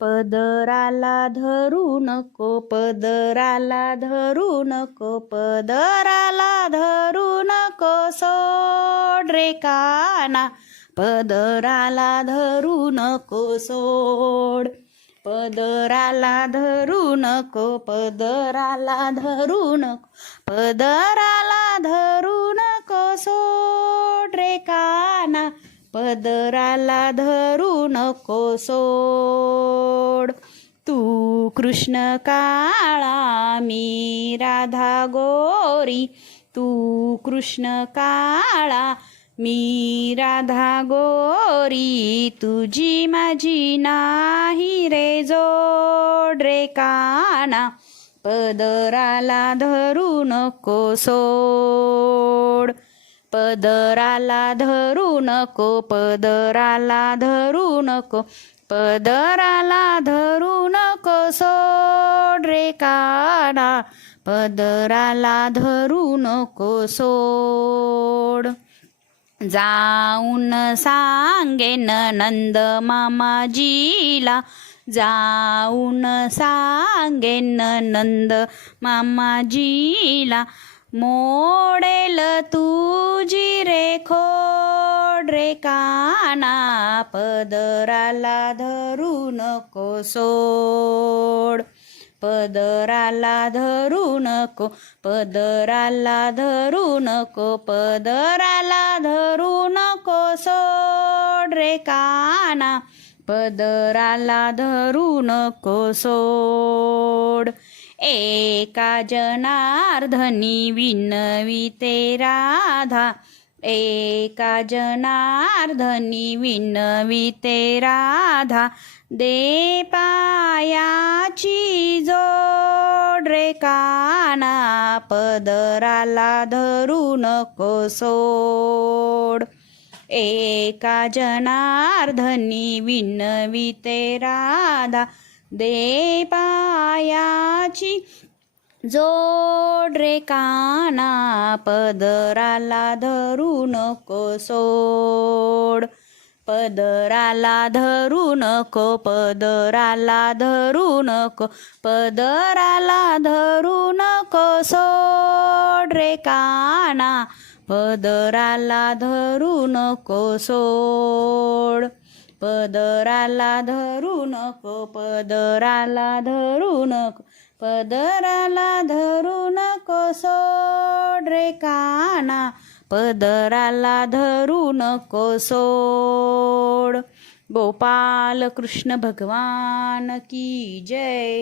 पदराला धरू नको पदराला धरू नको पदराला धरू नको सोड रे काना. पदराला धरू नको सोड. पदराला धरू नको पदराला धरू नको पदराला धरू नको सोड रे का पदराला धरू नको सोड. तू कृष्ण काळा मी राधा गोरी. तू कृष्ण काळा मी राधा गोरी. तुझी माझी नाही रे जोड रे काना. पदराला धरू नको सोड. पदराला धरू नको पदराला धरू नको पदराला धरू नको सोड रे काना पदराला धरू नको सोड. जाऊन सांगेन नंद मामाजीला. जाऊन सांगेन नंद मामाजीला. मोडेल तुझी रे खोड रे काना पदराला धरू नको सोड. पदराला धरू नको पदराला धरू नको पदराला धरू नको सोड रे काना पदराला धरू नको सोड एका जनार्धनी विनविते राधा. एका जनार्धनी विनविते राधा. दे पायाची जोड रे काना. पदराला धरू नको सोड एका जनार्धनी विनविते राधा दे पायाची जोड रे काना पदराला धरू नको सोड. पदराला धरू नको पदराला धरू नको पदराला धरू नको सोड. रे काना पदराला धरू नको सोड. पदराला धरू नको पदराला धरू नको पदराला धरू नको सोड रे काना पदराला धरू नको सोड. गोपाल कृष्ण भगवान की जय.